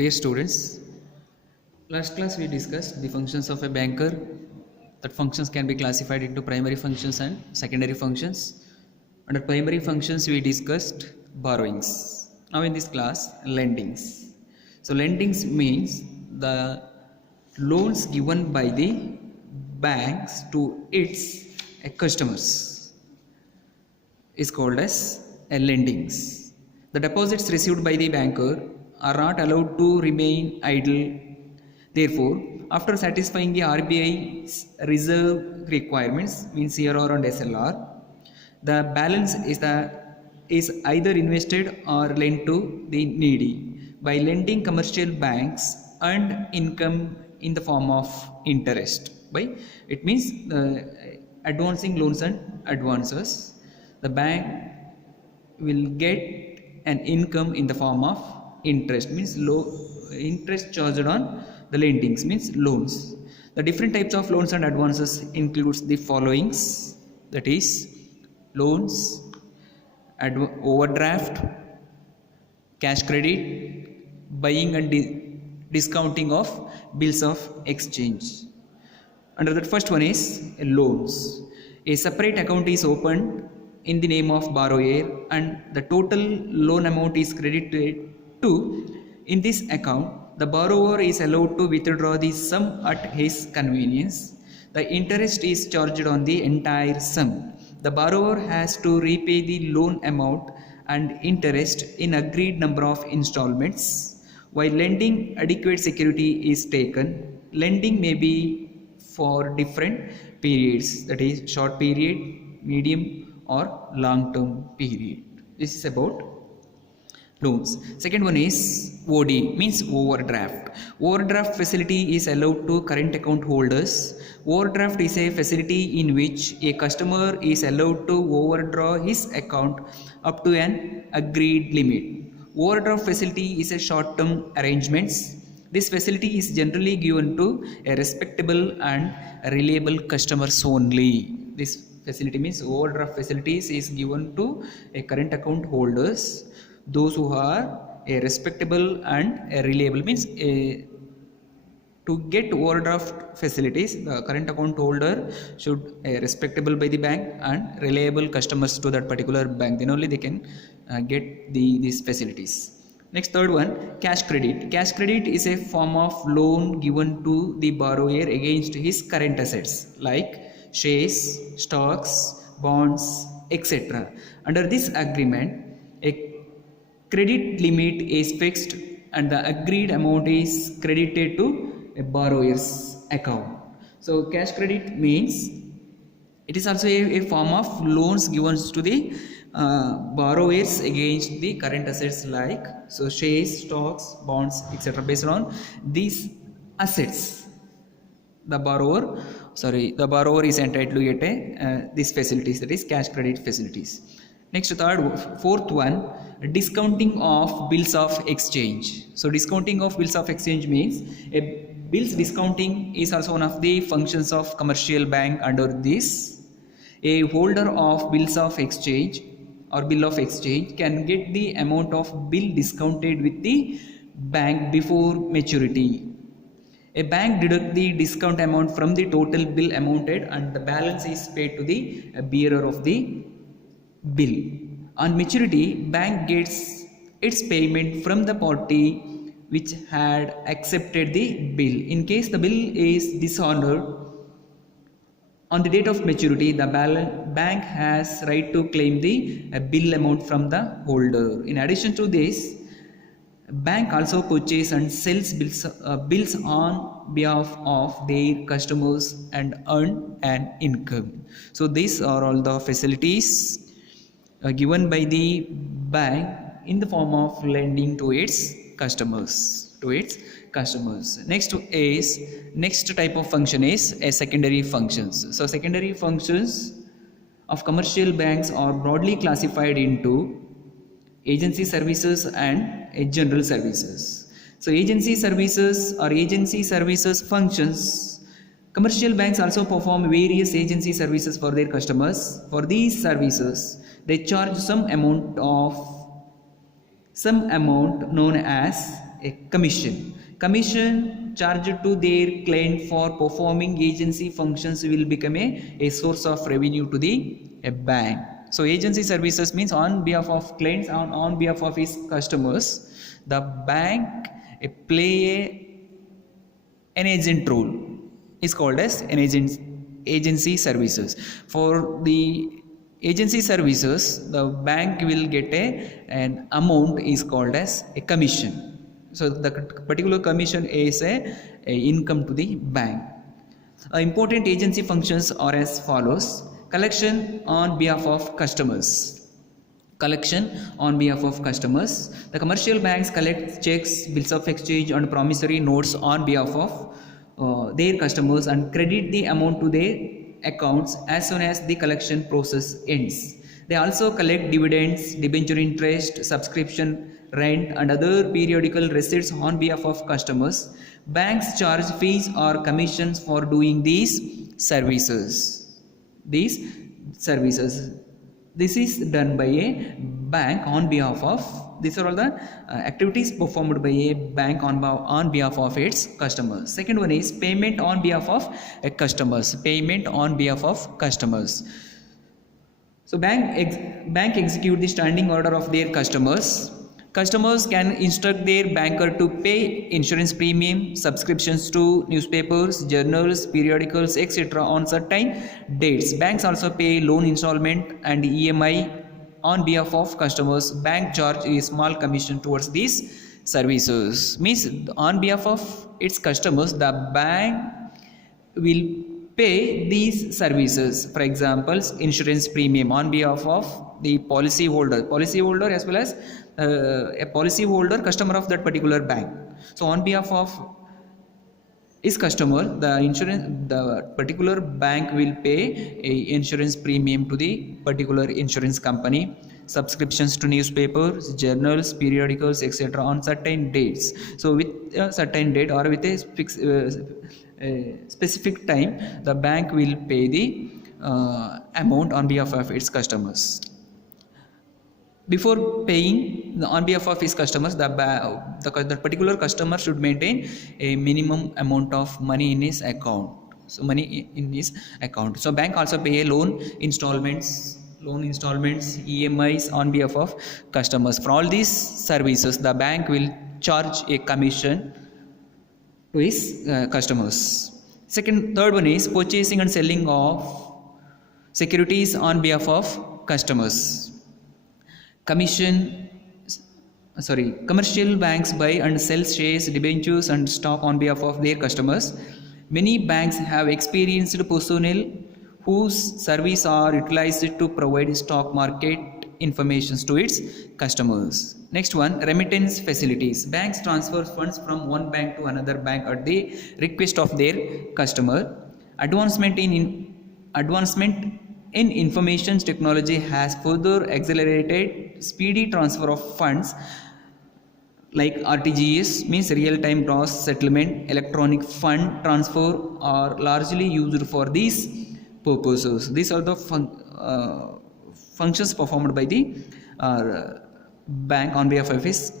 Dear students, last class we discussed the functions of a banker. That functions can be classified into primary functions and secondary functions. Under primary functions we discussed borrowings. Now in this class, lendings. So lendings means the loans given by the banks to its customers is called as lendings. The deposits received by the banker are not allowed to remain idle. Therefore, after satisfying the RBI's reserve requirements, means CRR and SLR, the balance is either invested or lent to the needy. By lending, commercial banks earn income in the form of interest. By it means advancing loans and advances, the bank will get an income in the form of interest, means low interest charged on the lendings, means loans. The different types of loans and advances includes the followings, that is loans, overdraft, cash credit, buying and discounting of bills of exchange. Under that first one is loans. A separate account is opened in the name of borrower and the total loan amount is credited to. In this account, the borrower is allowed to withdraw the sum at his convenience. The interest is charged on the entire sum. The borrower has to repay the loan amount and interest in agreed number of installments. While lending, adequate security is taken. Lending may be for different periods, that is short period, medium or long term period. This is about loans. Second one is OD, means overdraft. Overdraft facility is allowed to current account holders. Overdraft is a facility in which a customer is allowed to overdraw his account up to an agreed limit. Overdraft facility is a short-term arrangements. This facility is generally given to a respectable and reliable customers only. This facility means overdraft facilities is given to a current account holders, those who are a respectable and a reliable, means to get overdraft facilities, the current account holder should respectable by the bank and reliable customers to that particular bank, then only they can get these facilities. Next, third one, cash credit. Cash credit is a form of loan given to the borrower against his current assets like shares, stocks, bonds, etc. Under this agreement, a credit limit is fixed and the agreed amount is credited to a borrower's account. So cash credit means it is also a form of loans given to the borrowers against the current assets like shares, stocks, bonds, etc. Based on these assets, the borrower is entitled to get these facilities, that is cash credit facilities. Next, fourth one, discounting of bills of exchange. So discounting of bills of exchange means a bills discounting is also one of the functions of commercial bank. Under this, a holder of bills of exchange or bill of exchange can get the amount of bill discounted with the bank before maturity. A bank deducts the discount amount from the total bill amounted and the balance is paid to the bearer of the bill. On maturity, bank gets its payment from the party which had accepted the bill. In case the bill is dishonored on the date of maturity, the bank has right to claim the bill amount from the holder. In addition to this, bank also purchase and sells bills on behalf of their customers and earn an income. So these are all the facilities given by the bank in the form of lending to its customers. Next type of function is a secondary functions. So secondary functions of commercial banks are broadly classified into agency services and general services. So agency services functions. Commercial banks also perform various agency services for their customers. For these services, they charge some amount known as a commission. Commission charged to their client for performing agency functions will become a source of revenue to the a bank. So agency services means on behalf of clients, on behalf of his customers, the bank play an agent role is called as an agency services. For the agency services, the bank will get an amount is called as a commission. So the particular commission is a income to the bank. Important agency functions are as follows: collection on behalf of customers. Collection on behalf of customers. The commercial banks collect checks, bills of exchange, and promissory notes on behalf of their customers and credit the amount to their accounts as soon as the collection process ends. They also collect dividends, debenture interest, subscription, rent, and other periodical receipts on behalf of customers. Banks charge fees or commissions for doing these services. This is done by a bank on behalf of, these are all the activities performed by a bank on behalf of its customers. Second one is payment on behalf of customers. Payment on behalf of customers. So bank execute the standing order of their customers. Customers can instruct their banker to pay insurance premium, subscriptions to newspapers, journals, periodicals, etc. on certain dates. Banks also pay loan installment and EMI on behalf of customers. Bank charge a small commission towards these services. Means on behalf of its customers, the bank will pay these services. For example, insurance premium on behalf of the policy holder as well as a policy holder, customer of that particular bank. So on behalf of his customer, the particular bank will pay a insurance premium to the particular insurance company, subscriptions to newspapers, journals, periodicals, etc. on certain dates. So with a certain date or with a specific time, the bank will pay the amount on behalf of its customers. Before paying on behalf of his customers, the particular customer should maintain a minimum amount of money in his account. So money in his account. So bank also pay a loan installments, EMIs on behalf of customers. For all these services, the bank will charge a commission to his customers. Third one is purchasing and selling of securities on behalf of customers. Commercial banks buy and sell shares, debentures, and stock on behalf of their customers. Many banks have experienced personnel whose services are utilized to provide stock market information to its customers. Next one, remittance facilities. Banks transfer funds from one bank to another bank at the request of their customer. Advancement in information technology has further accelerated speedy transfer of funds like RTGS, means real-time gross settlement. Electronic fund transfer are largely used for these purposes. These are the functions performed by the bank on behalf of its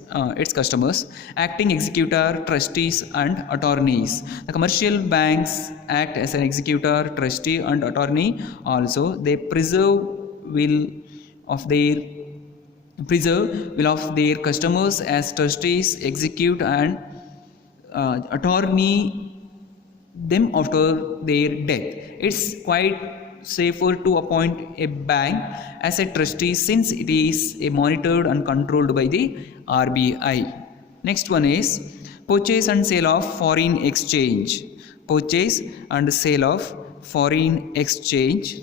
customers. Acting executor, trustees, and attorneys. The commercial banks act as an executor, trustee, and attorney. Also, they preserve will of their customers as trustees, execute and attorney them after their death. It's quite safer to appoint a bank as a trustee since it is monitored and controlled by the RBI. Next one is purchase and sale of foreign exchange. Purchase and sale of foreign exchange.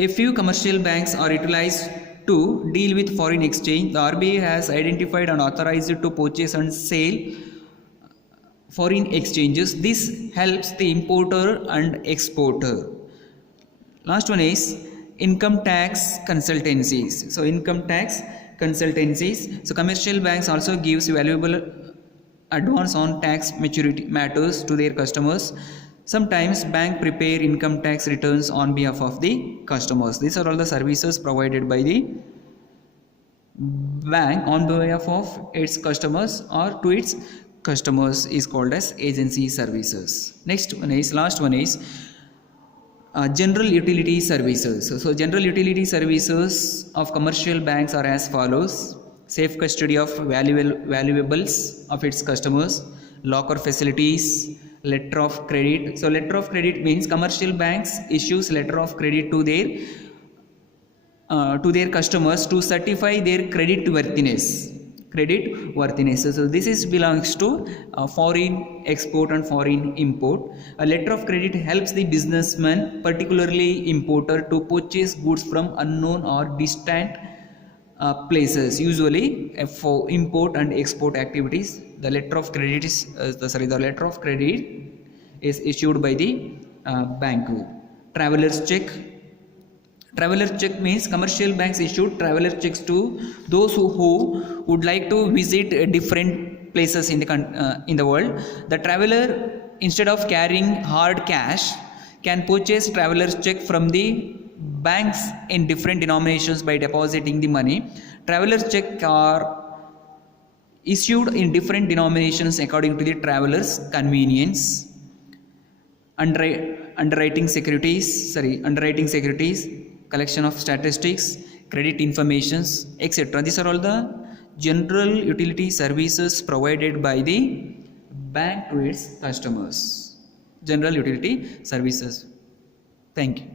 A few commercial banks are utilized to deal with foreign exchange. The RBI has identified and authorized to purchase and sell foreign exchanges. This helps the importer and exporter. Last one is income tax consultancies. So income tax consultancies. So commercial banks also gives valuable advice on tax maturity matters to their customers. Sometimes bank prepare income tax returns on behalf of the customers. These are all the services provided by the bank on behalf of its customers or to its customers is called as agency services. Next one is, last one is general utility services. So general utility services of commercial banks are as follows: safe custody of valuables of its customers, locker facilities, letter of credit. So letter of credit means commercial banks issues letter of credit to their customers to certify their credit worthiness. So this is belongs to foreign export and foreign import. A letter of credit helps the businessman, particularly importer, to purchase goods from unknown or distant places. Usually for import and export activities, the letter of credit is issued by the bank. Traveler's check means commercial banks issued traveler checks to those who would like to visit different places in the world. The traveler, instead of carrying hard cash, can purchase traveler's check from the banks in different denominations by depositing the money. Traveler's check are issued in different denominations according to the traveler's convenience. Underwriting securities, collection of statistics, credit informations, etc. These are all the general utility services provided by the bank to its customers. General utility services. Thank you.